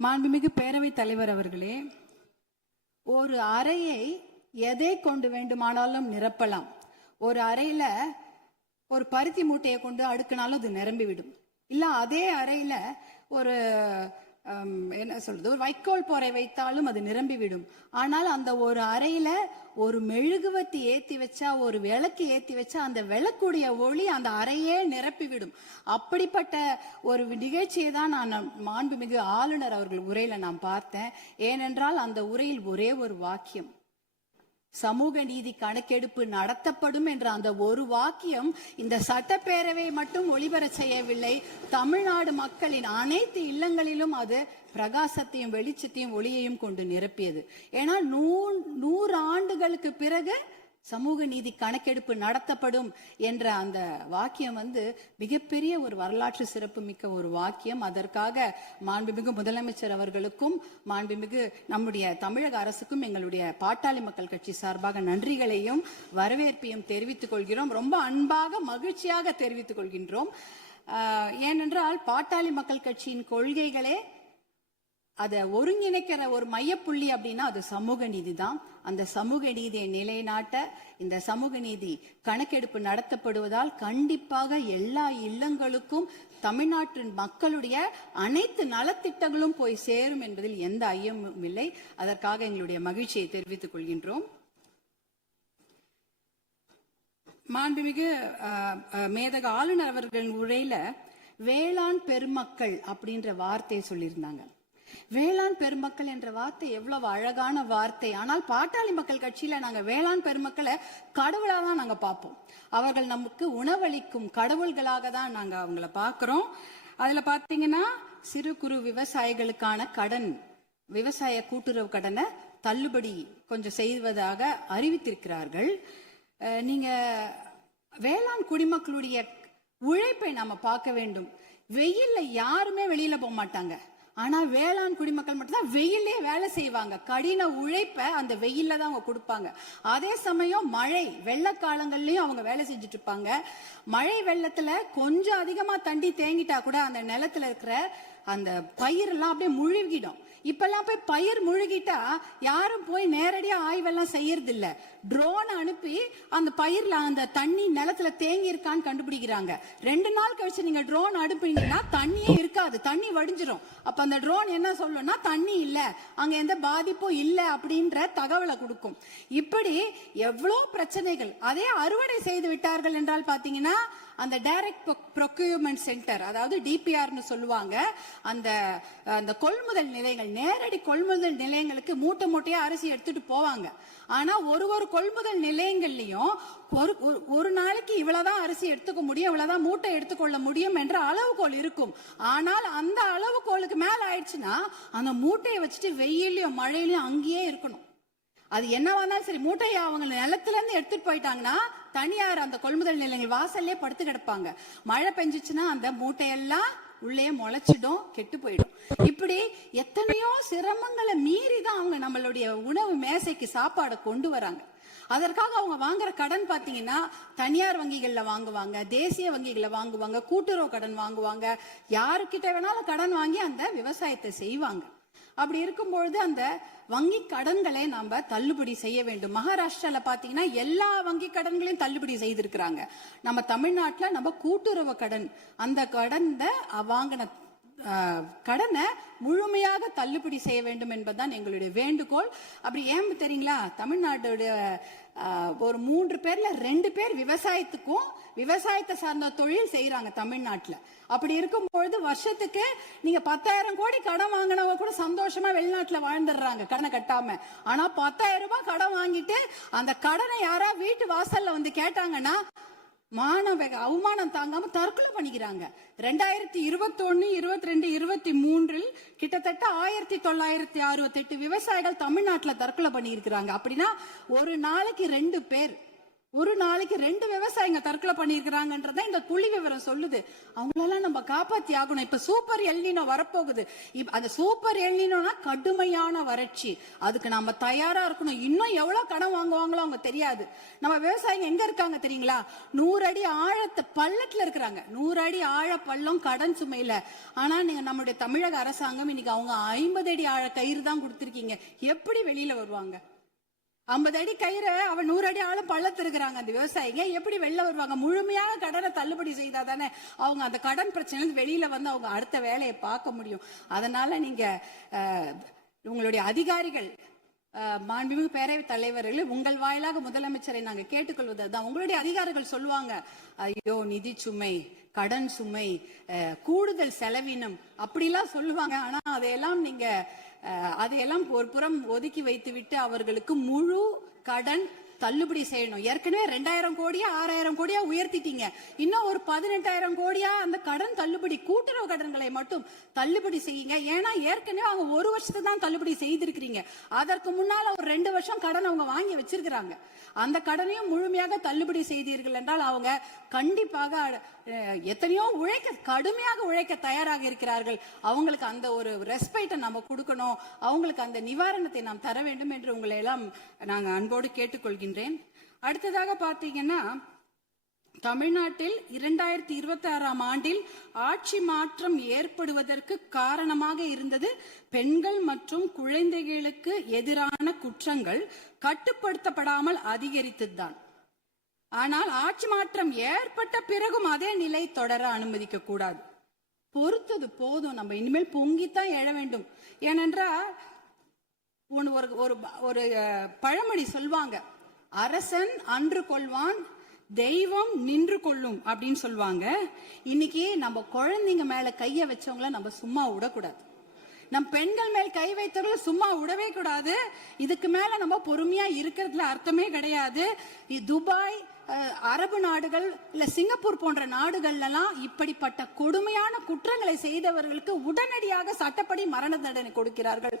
மாண்புமிகு பேரவைத் தலைவர் அவர்களே, ஒரு அறையை எதை கொண்டு வேண்டுமானாலும் நிரப்பலாம். ஒரு அறையில ஒரு பருத்தி மூட்டையை கொண்டு அடுக்கினாலும் அது நிரம்பிவிடும். இல்ல அதே அறையில ஒரு என்ன சொல்றது, ஒரு வைக்கோல் போரை வைத்தாலும் அது நிரம்பிவிடும். ஆனால் அந்த ஒரு அறையில ஒரு மெழுகுவத்தி ஏத்தி வச்சா, ஒரு விளக்கு ஏத்தி வச்சா அந்த விளக்குடைய ஒளி அந்த அறையே நிரப்பிவிடும். அப்படிப்பட்ட ஒரு நிகழ்ச்சியை தான் நான் மாண்புமிகு ஆளுநர் அவர்கள் உரையில நான் பார்த்தேன். ஏனென்றால் அந்த உரையில் ஒரே ஒரு வாக்கியம், சமூக நீதி கணக்கெடுப்பு நடத்தப்படும் என்ற அந்த ஒரு வாக்கியம் இந்த சட்டப்பேரவை மட்டும் ஒளிபர செய்யவில்லை, தமிழ்நாடு மக்களின் அனைத்து இல்லங்களிலும் அது பிரகாசத்தையும் வெளிச்சத்தையும் ஒளியையும் கொண்டு நிரப்பியது. ஏன்னா 100 ஆண்டுகளுக்கு பிறகு சமூக நீதி கணக்கெடுப்பு நடத்தப்படும் என்ற அந்த வாக்கியம் மிகப்பெரிய ஒரு வரலாற்று சிறப்பு மிக்க ஒரு வாக்கியம். அதற்காக மாண்புமிகு முதலமைச்சர் அவர்களுக்கும் மாண்புமிகு நம்முடைய தமிழக அரசுக்கும் எங்களுடைய பாட்டாளி மக்கள் கட்சி சார்பாக நன்றிகளையும் வரவேற்பையும் தெரிவித்துக் கொள்கிறோம். ரொம்ப அன்பாக மகிழ்ச்சியாக தெரிவித்துக் கொள்கின்றோம். ஏனென்றால் பாட்டாளி மக்கள் கட்சியின் கொள்கைகளே அதை ஒருங்கிணைக்கிற ஒரு மையப்புள்ளி அப்படின்னா அது சமூக நீதி தான். அந்த சமூக நீதியை நிலைநாட்ட இந்த சமூக நீதி கணக்கெடுப்பு நடத்தப்படுவதால் கண்டிப்பாக எல்லா இல்லங்களுக்கும் தமிழ்நாட்டின் மக்களுடைய அனைத்து நலத்திட்டங்களும் போய் சேரும் என்பதில் எந்த ஐயமும் இல்லை. அதற்காக எங்களுடைய மகிழ்ச்சியை தெரிவித்துக் கொள்கின்றோம். மாண்புமிகு மேதக ஆளுநர் அவர்களின் உரையில வேளாண் பெருமக்கள் அப்படின்ற வார்த்தையை சொல்லியிருந்தாங்க. வேளாண் பெருமக்கள் என்ற வார்த்தை எவ்வளவு அழகான வார்த்தை. ஆனால் பாட்டாளி மக்கள் கட்சியில நாங்க வேளாண் பெருமக்களை கடவுளா தான் நாங்க பார்ப்போம். அவர்கள் நமக்கு உணவளிக்கும் கடவுள்களாக தான் நாங்க அவங்கள பாக்குறோம். அதுல பாத்தீங்கன்னா சிறு குறு விவசாயிகளுக்கான கடன், விவசாய கூட்டுறவு கடனை தள்ளுபடி கொஞ்சம் செய்வதாக அறிவித்திருக்கிறார்கள். நீங்க வேளாண் குடிமக்களுடைய உழைப்பை நாம பார்க்க வேண்டும். வெயில்ல யாருமே வெளியில போக மாட்டாங்க. ஆனா வேளாண் குடிமக்கள் மட்டும்தான் வெயிலே வேலை செய்வாங்க. கடின உழைப்ப அந்த வெயில்ல தான் அவங்க கொடுப்பாங்க. அதே சமயம் மழை வெள்ள காலங்கள்லயும் அவங்க வேலை செஞ்சுட்டு இருப்பாங்க. மழை வெள்ளத்துல கொஞ்சம் அதிகமா தண்ணி தேங்கிட்டா கூட அந்த நிலத்துல இருக்கிற அந்த பயிர் எல்லாம் அப்படியே முழுகிடும். இப்பெல்லாம் போய் பயிர் முழுகிட்டா யாரும் போய் நேரடியா ஆய்வெல்லாம் செய்யறது இல்ல. ட்ரோன் அனுப்பி அந்த பயிர்ல அந்த தண்ணி நிலத்துல தேங்கி இருக்கான்னு கண்டுபிடிக்கிறாங்க. 2 நாள் கழிச்சு நீங்க ட்ரோன் அனுப்புனீங்கன்னா தண்ணியே இருக்காது, தண்ணி வடிஞ்சிரும். அப்ப அந்த ட்ரோன் என்ன சொல்லும்னா தண்ணி இல்ல, அங்க எந்த பாதிப்பும் இல்ல அப்படின்ற தகவலை கொடுக்கும். இப்படி எவ்வளவு பிரச்சனைகள். அதே அறுவடை செய்து விட்டார்கள் என்றால் பாத்தீங்கன்னா அந்த டைரக்ட் ப்ரொக்யூர்மெண்ட் சென்டர், அதாவது டிபிஆர்னு சொல்லுவாங்க, அந்த கொள்முதல் நிலையங்கள், நேரடி கொள்முதல் நிலையங்களுக்கு மூட்டை மூட்டையா அரிசி எடுத்துட்டு போவாங்க. ஆனா ஒரு கொள்முதல் நிலையங்கள்லயும் ஒரு நாளைக்கு இவ்வளவுதான் அரிசி எடுத்துக்க முடியும், இவ்வளவுதான் மூட்டை எடுத்துக்கொள்ள முடியும் என்ற அளவுகோல் இருக்கும். ஆனால் அந்த அளவுகோலுக்கு மேல ஆயிடுச்சுன்னா அந்த மூட்டையை வச்சுட்டு வெயிலையும் மழையிலையும் அங்கேயே இருக்கணும். அது என்னவா இருந்தாலும் சரி, மூட்டையை அவங்க நிலத்துல இருந்து எடுத்துட்டு போயிட்டாங்கன்னா தனியார் அந்த கொள்முதல் நிலையங்கள் வாசல்லே படுத்து கிடப்பாங்க. மழை பெஞ்சிச்சுன்னா அந்த மூட்டையெல்லாம் உள்ளே முளைச்சிடும், கெட்டு போயிடும். இப்படி எத்தனையோ சிரமங்களை மீறி தான் அவங்க நம்மளுடைய உணவு மேசைக்கு சாப்பாடை கொண்டு வராங்க. அதற்காக அவங்க வாங்குற கடன் பாத்தீங்கன்னா தனியார் வங்கிகள்ல வாங்குவாங்க, தேசிய வங்கிகள்ல வாங்குவாங்க, கூட்டுறவு கடன் வாங்குவாங்க, யாருக்கிட்ட வேணாலும் கடன் வாங்கி அந்த விவசாயத்தை செய்வாங்க. அப்படி இருக்கும்பொழுது அந்த வங்கி கடன்களை நாம தள்ளுபடி செய்ய வேண்டும். மகாராஷ்டிரால பாத்தீங்கன்னா எல்லா வங்கி கடன்களையும் தள்ளுபடி செய்திருக்கிறாங்க. நம்ம தமிழ்நாட்டுல நம்ம கூட்டுறவு கடன், அந்த கடனை வாங்கின கடனை முழுமையாக தள்ளுபடி செய்ய வேண்டும் என்பதுதான் எங்களுடைய வேண்டுகோள். அப்படி ஏன் தெரியுங்களா, தமிழ்நாட்டுடைய ஒரு 3 பேர்ல 2 பேர் விவசாயத்துக்கும் விவசாயத்தை சார்ந்த தொழில் செய்யறாங்க தமிழ்நாட்டுல. அப்படி இருக்கும்பொழுது வருஷத்துக்கு நீங்க 10,000 கோடி கடன் வாங்கினவங்க கூட சந்தோஷமா வெளிநாட்டுல வாழ்ந்துடுறாங்க கடனை கட்டாம. ஆனா 10,000 ரூபாய் கடன் வாங்கிட்டு அந்த கடனை யாரா வீட்டு வாசல்ல கேட்டாங்கன்னா அவமானம் தாங்காம தற்கொலை பண்ணிக்கிறாங்க. 2021, 22, 23 கிட்டத்தட்ட 1968 விவசாயிகள் தமிழ்நாட்டுல தற்கொலை பண்ணி இருக்கிறாங்க. அப்படின்னா ஒரு நாளைக்கு 2 பேர் ஒரு நாளைக்கு 2 விவசாயிங்க தற்கொலை பண்ணிருக்கிறாங்கன்றத இந்த புள்ளி விவரம் சொல்லுது. அவங்களெல்லாம் நம்ம காப்பாத்தி ஆகணும். இப்ப சூப்பர் எல்னினோ வரப்போகுது. அந்த சூப்பர் எல்னினோனா கடுமையான வறட்சி. அதுக்கு நம்ம தயாரா இருக்கணும். இன்னும் எவ்வளவு கடன் வாங்குவாங்களோ அவங்க தெரியாது. நம்ம விவசாயிங்க எங்க இருக்காங்க தெரியுங்களா? 100 அடி ஆழத்தை பள்ளத்துல இருக்கிறாங்க. 100 அடி ஆழ பள்ளம் கடன் சுமையில. ஆனா நீங்க நம்மளுடைய தமிழக அரசாங்கம் இன்னைக்கு அவங்க 50 அடி ஆழ கயிறு தான் கொடுத்திருக்கீங்க. எப்படி வெளியில வருவாங்க? 50 அடி கயிறை அவன் 100 அடி ஆளும் பள்ளத்து இருக்கிறாங்க. அந்த விவசாயிங்க எப்படி வெளில வருவாங்க? முழுமையாக கடனை தள்ளுபடி செய்தா தானே அவங்க அந்த கடன் பிரச்சனை வெளியில வந்து அவங்க அடுத்த வேலையை பார்க்க முடியும். அதனால நீங்க உங்களுடைய அதிகாரிகள், மாண்புமிகு பேரவைத் தலைவர்கள், உங்கள் வாயிலாக முதலமைச்சரை நாங்க கேட்டுக்கொள்வது தான். உங்களுடைய அதிகாரிகள் சொல்லுவாங்க, ஐயோ நிதி சுமை, கடன் சுமை, கூடுதல் செலவினம் அப்படிலாம் சொல்லுவாங்க. ஆனா அதையெல்லாம் நீங்க அதையெல்லாம் ஒரு புறம் ஒதுக்கி வைத்து விட்டு அவர்களுக்கு முழு கடன் தள்ளுபடி செய்யணும். ஏற்கனவே 2000 கோடியா 6000 கோடியா உயர்த்திட்டீங்க. இன்னும் ஒரு 18,000 கோடியா அந்த கடன் தள்ளுபடி, கூட்டுறவு கடன்களை மட்டும் தள்ளுபடி செய்யுங்க. ஏன்னா ஏற்கனவே அவங்க 1 வருஷத்துக்கு தான் தள்ளுபடி செய்திருக்கிறீங்க. அதற்கு முன்னால ஒரு 2 வருஷம் கடன் அவங்க வாங்கி வச்சிருக்கிறாங்க. அந்த கடனையும் முழுமையாக தள்ளுபடி செய்தீர்கள் என்றால் அவங்க கண்டிப்பாக எத்தனையோ கடுமையாக உழைக்க தயாராக இருக்கிறார்கள். அவங்களுக்கு அந்த ஒரு ரெஸ்பெக்டை நம்ம கொடுக்கணும். அவங்களுக்கு அந்த நிவாரணத்தை நாம் தர வேண்டும் என்று உங்களை எல்லாம் நாங்க அன்போடு கேட்டுக்கொள்கின்றேன். அடுத்ததாக பாத்தீங்கன்னா, தமிழ்நாட்டில் 2026ஆம் ஆண்டில் ஆட்சி மாற்றம் ஏற்படுவதற்கு காரணமாக இருந்தது பெண்கள் மற்றும் குழந்தைகளுக்கு எதிரான குற்றங்கள் கட்டுப்படுத்தப்படாமல் அதிகரித்ததுதான். ஆனால் ஆட்சி மாற்றம் ஏற்பட்ட பிறகும் அதே நிலை தொடர அனுமதிக்க கூடாது. பொறுத்தது போதும். நம்ம இனிமேல் பொங்கித்தான் எழ வேண்டும். ஏனென்றால் ஒரு பழமொழி சொல்வாங்க, அரசன் அன்று கொள்வான், தெய்வம் நின்று கொள்ளும் அப்படின்னு சொல்லுவாங்க. இன்னைக்கு நம்ம குழந்தைங்க மேல கைய வச்சவங்கள நம்ம சும்மா விடக்கூடாது. நம் பெண்கள் மேல் கை வைத்தவர்கள் சும்மா விடவே கூடாது. இதுக்கு மேல நம்ம பொறுமையா இருக்கிறதுல அர்த்தமே கிடையாது. துபாய், அரபு நாடுகள், இல்ல சிங்கப்பூர் போன்ற நாடுகள்ல எல்லாம் இப்படிப்பட்ட கொடுமையான குற்றங்களை செய்தவர்களுக்கு உடனடியாக சட்டப்படி மரண தண்டனை கொடுக்கிறார்கள்.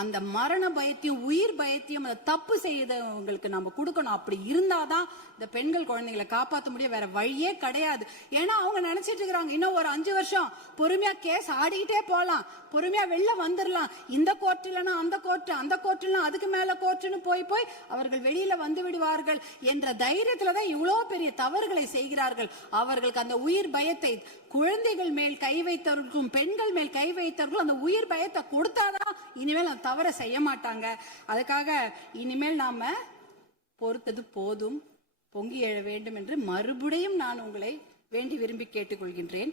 அந்த மரண பயத்தையும் உயிர் பயத்தையும் அந்த தப்பு செய்தவங்களுக்கு நம்ம கொடுக்கணும். அப்படி இருந்தாதான் இந்த பெண்கள் குழந்தைகளை காப்பாற்ற முடியும். வேற வழியே கிடையாது. ஏன்னா அவங்க நினைச்சிட்டு இருக்கிறாங்க, இன்னும் ஒரு 5 வருஷம் பொறுமையா கேஸ் ஆடிக்கிட்டே போலாம், பொறுமையா வெளில வந்துடலாம். இந்த கோர்ட் இல்லைன்னா அந்த கோர்ட், அந்த கோர்ட் இல்லைன்னா அதுக்கு மேல கோர்ட்னு போய் அவர்கள் வெளியில வந்து விடுவார்கள் என்ற தைரியத்துலதான் இவ்வளவு பெரிய தவறுகளை செய்கிறார்கள். அவர்களுக்கு அந்த உயிர் பயத்தை, குழந்தைகள் மேல் கை வைத்தவர்களுக்கும் பெண்கள் மேல் கை வைத்தவர்களும் அந்த உயிர் பயத்தை கொடுத்தாதான் இனிமேல் அந்த தவறை செய்ய மாட்டாங்க. அதுக்காக இனிமேல் நாம பொறுத்தது போதும், பொங்கி எழ வேண்டும் என்று மறுபடியும் நான் உங்களை வேண்டி விரும்பி கேட்டுக்கொள்கின்றேன்.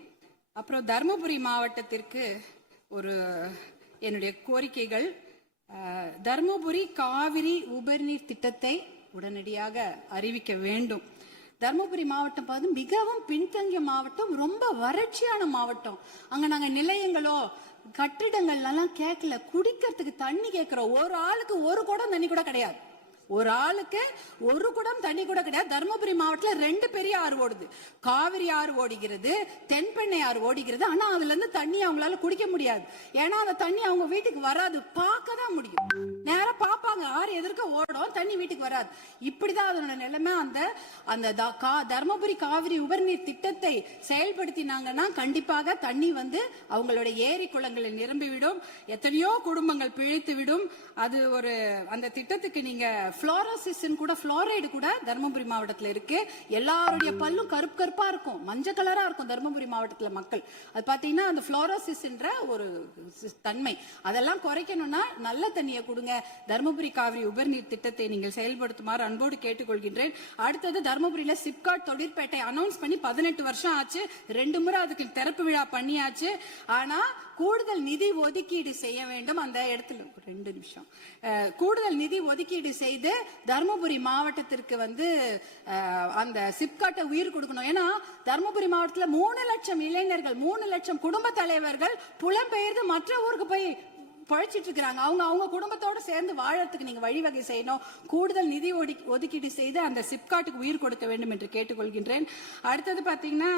அப்புறம் தர்மபுரி மாவட்டத்திற்கு ஒரு என்னுடைய கோரிக்கைகள், தர்மபுரி காவிரி உபரிநீர் திட்டத்தை உடனடியாக அறிவிக்க வேண்டும். தர்மபுரி மாவட்டம் மிகவும் பின்தங்கிய மாவட்டம், ரொம்ப வறட்சியான மாவட்டம். அங்க நாங்க நிலையங்களோ கட்டிடங்கள் எல்லாம் கேட்கல, குடிக்கிறதுக்கு தண்ணி கேட்கிறோம். ஒரு ஆளுக்கு ஒரு குடம் தண்ணி கூட கிடையாது. ஒரு ஆளுக்கு ஒரு குடம் தண்ணி கூட கிடையாது. தர்மபுரி மாவட்டத்தில் 2 பெரிய ஆறு ஓடுது. காவிரி ஆறு ஓடுகிறது, தென்பெண்ணை ஆறு ஓடுகிறது. ஆனா அதுல இருந்து தண்ணி அவங்களால குடிக்க முடியாது. ஏன்னா அந்த தண்ணி அவங்க வீட்டுக்கு வராது, பார்க்க தான் முடியும். நேரா பார்ப்பாங்க, ஆறு எதிர்க்க ஓடும், தண்ணி வீட்டுக்கு வராது. இப்படிதான் அதோட நிலைமை. அந்த தர்மபுரி காவிரி உபரிநீர் திட்டத்தை செயல்படுத்தினாங்கன்னா கண்டிப்பாக தண்ணி வந்து அவங்களுடைய ஏரி குளங்களை நிரம்பிவிடும், எத்தனையோ குடும்பங்கள் பிழைத்து விடும். அது ஒரு அந்த திட்டத்துக்கு நீங்க ஃப்ளோரைடு கூட தர்மபுரி மாவட்டத்தில் இருக்கு. எல்லாருடைய பல்லும் கருப்பு கருப்பா இருக்கும், மஞ்சள் கலரா இருக்கும் தர்மபுரி மாவட்டத்தில் மக்கள். அது பாத்தீங்கன்னா அந்த ஃப்ளோரோசிஸ் என்ற ஒரு தன்மை, அதெல்லாம் குறைக்கணும்னா நல்ல தண்ணியை கொடுங்க. தர்மபுரி காவிரி உபரிநீர் திட்டத்தை நீங்கள் செயல்படுத்துமாறு அன்போடு கேட்டுக்கொள்கின்றேன். அடுத்தது தர்மபுரியில சிப்காட் தொழிற்பேட்டை அனௌன்ஸ் பண்ணி 18 வருஷம் ஆச்சு. 2 முறை அதுக்கு திறப்பு விழா பண்ணியாச்சு. ஆனா கூடுதல் நிதி ஒதுக்கீடு செய்ய வேண்டும். அந்த இடத்துல 2 நிமிஷம் கூடுதல் நிதி ஒதுக்கீடு செய்து தர்மபுரி மாவட்டத்திற்கு வந்து அந்த சிப்காட்டை உயிர் கொடுக்கணும். ஏன்னா தர்மபுரி மாவட்டத்தில் 3 லட்சம் இளைஞர்கள், 3 லட்சம் குடும்ப தலைவர்கள் புலம்பெயர்ந்து மற்ற ஊருக்கு போய் பழைச்சிட்டு இருக்கிறாங்க. அவங்க குடும்பத்தோட சேர்ந்து வாழறதுக்கு நீங்க வழிவகை செய்யணும். கூடுதல் நிதி ஒதுக்கீடு செய்து அந்த சிப்காட்டுக்கு உயிர் கொடுக்க வேண்டும் என்று கேட்டுக்கொள்கின்றேன். அடுத்தது பாத்தீங்கன்னா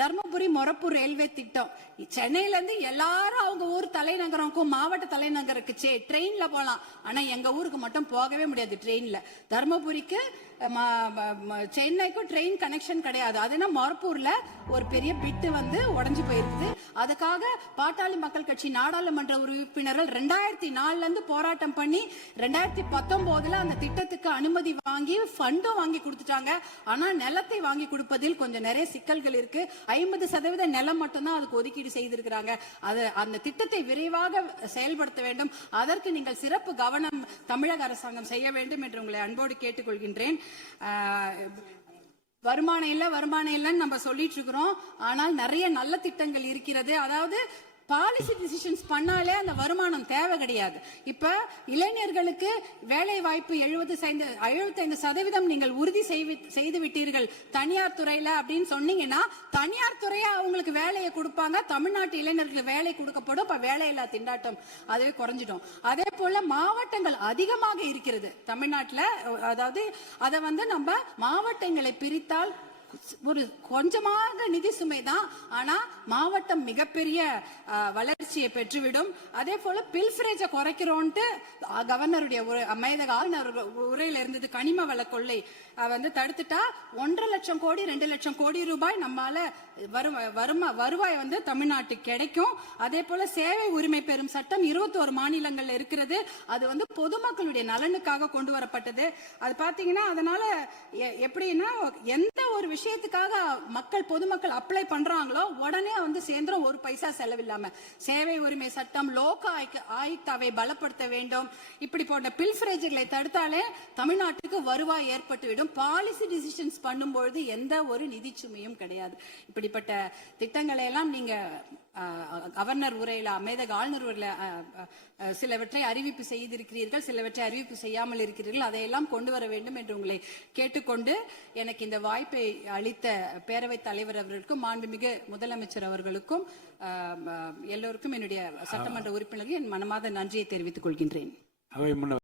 தர்மபுரி மொரப்பூர் ரயில்வே திட்டம். சென்னையில இருந்து எல்லாரும் அவங்க ஊர் தலைநகரம்க்கும் மாவட்ட தலைநகருக்கு ட்ரெயின்ல போலாம். ஆனா எங்க ஊருக்கு மட்டும் போகவே முடியாது ட்ரெயின்ல. தர்மபுரிக்கு சென்னைக்கும் ட்ரெயின் கனெக்ஷன் கிடையாது. அதுனா மொரப்பூர்ல ஒரு பெரிய பிட்டு வந்து உடைஞ்சு போயிருக்குது. அதுக்காக பாட்டாளி மக்கள் கட்சி நாடாளுமன்ற உறுப்பினர்கள் 2004 இருந்து போராட்டம் பண்ணி 2019 அந்த திட்டத்துக்கு அனுமதி வாங்கி ஃபண்டும் வாங்கி கொடுத்துட்டாங்க. ஆனா நிலத்தை வாங்கி கொடுப்பதில் கொஞ்சம் நிறைய சிக்கல்கள் இருக்கு. 50% நிலம் மட்டும்தான் அதுக்கு ஒதுக்கீடு செய்திருக்கிறாங்க. அந்த திட்டத்தை விரைவாக செயல்படுத்த வேண்டும். அதற்கு நீங்கள் சிறப்பு கவனம் தமிழக அரசாங்கம் செய்ய வேண்டும் என்று உங்களை அன்போடு கேட்டுக்கொள்கின்றேன். வருமானம் இல்லைன்னு நம்ம சொல்லிட்டு இருக்கிறோம். ஆனால் நிறைய நல்ல திட்டங்கள் இருக்கிறது. அதாவது பாலிசி டிசிஷன்ஸ் பண்ணாலே அந்த வருமானம் தேவை கிடையாது. இப்ப இளைஞர்களுக்கு வேலை வாய்ப்பு 75% நீங்கள் உறுதி செய்து விட்டீர்கள் தனியார் துறையில அப்படின்னு சொன்னீங்கன்னா, தனியார் துறையா அவங்களுக்கு வேலையை கொடுப்பாங்க. தமிழ்நாட்டு இளைஞர்களுக்கு வேலை கொடுக்கப்படும். இப்ப வேலையில்லா திண்டாட்டம் அதுவே குறைஞ்சிடும். அதே போல மாவட்டங்கள் அதிகமாக இருக்கிறது தமிழ்நாட்டுல. அதாவது அதை வந்து நம்ம மாவட்டங்களை பிரித்தால் ஒரு கொஞ்சமாக நிதி சுமை தான். ஆனா மாவட்டம் மிகப்பெரிய வளர்ச்சியை பெற்றுவிடும். அதே போல பில்ஃபரேஜை குறைக்கிறோன்ட்டு கவர்னருடைய மேதக ஆளுநர் உரையில இருந்தது. கனிம வள கொள்ளை வந்து தடுத்துட்டா 1.5 லட்சம் கோடி 2 லட்சம் கோடி ரூபாய் நம்மால வருவாய் வந்து தமிழ்நாட்டுக்கு கிடைக்கும். அதே போல சேவை உரிமை பெறும் சட்டம் 21 மாநிலங்கள்ல இருக்கிறது. அது வந்து பொதுமக்களுடைய நலனுக்காக கொண்டு வரப்பட்டது. அது பாத்தீங்கன்னா அதனால எப்படின்னா எந்த ஒரு விஷயத்துக்காக பொதுமக்கள் அப்ளை பண்றாங்களோ உடனே வந்து சேர்ந்துரும், ஒரு பைசா செலவில்லாம. சேவை உரிமை சட்டம், லோக ஆயுக்தாவை பலப்படுத்த வேண்டும். இப்படி போன்ற பில்ஃபரேஜ்களை தடுத்தாலே தமிழ்நாட்டுக்கு வருவாய் ஏற்பட்டுவிடும். பாலிசி டிசிஷன்ஸ் பண்ணும்பொழுது எந்த ஒரு நிதி சுமையும் கிடையாது. இப்படிப்பட்ட திட்டங்களை எல்லாம் நீங்க கவர்னர் உரையில, மேதக ஆளுநர் உரையில சிலவற்றை அறிவிப்பு செய்திருக்கிறீர்கள், சிலவற்றை அறிவிப்பு செய்யாமல் இருக்கிறீர்கள். அதையெல்லாம் கொண்டு வர வேண்டும் என்று உங்களை கேட்டுக்கொண்டு, எனக்கு இந்த வாய்ப்பை அளித்த பேரவைத் தலைவர் அவர்களுக்கும் மாண்புமிகு முதலமைச்சர் அவர்களுக்கும் எல்லோருக்கும் என்னுடைய சட்டமன்ற உறுப்பினர்கள் என் மனமார்ந்த நன்றியை தெரிவித்துக் கொள்கின்றேன்.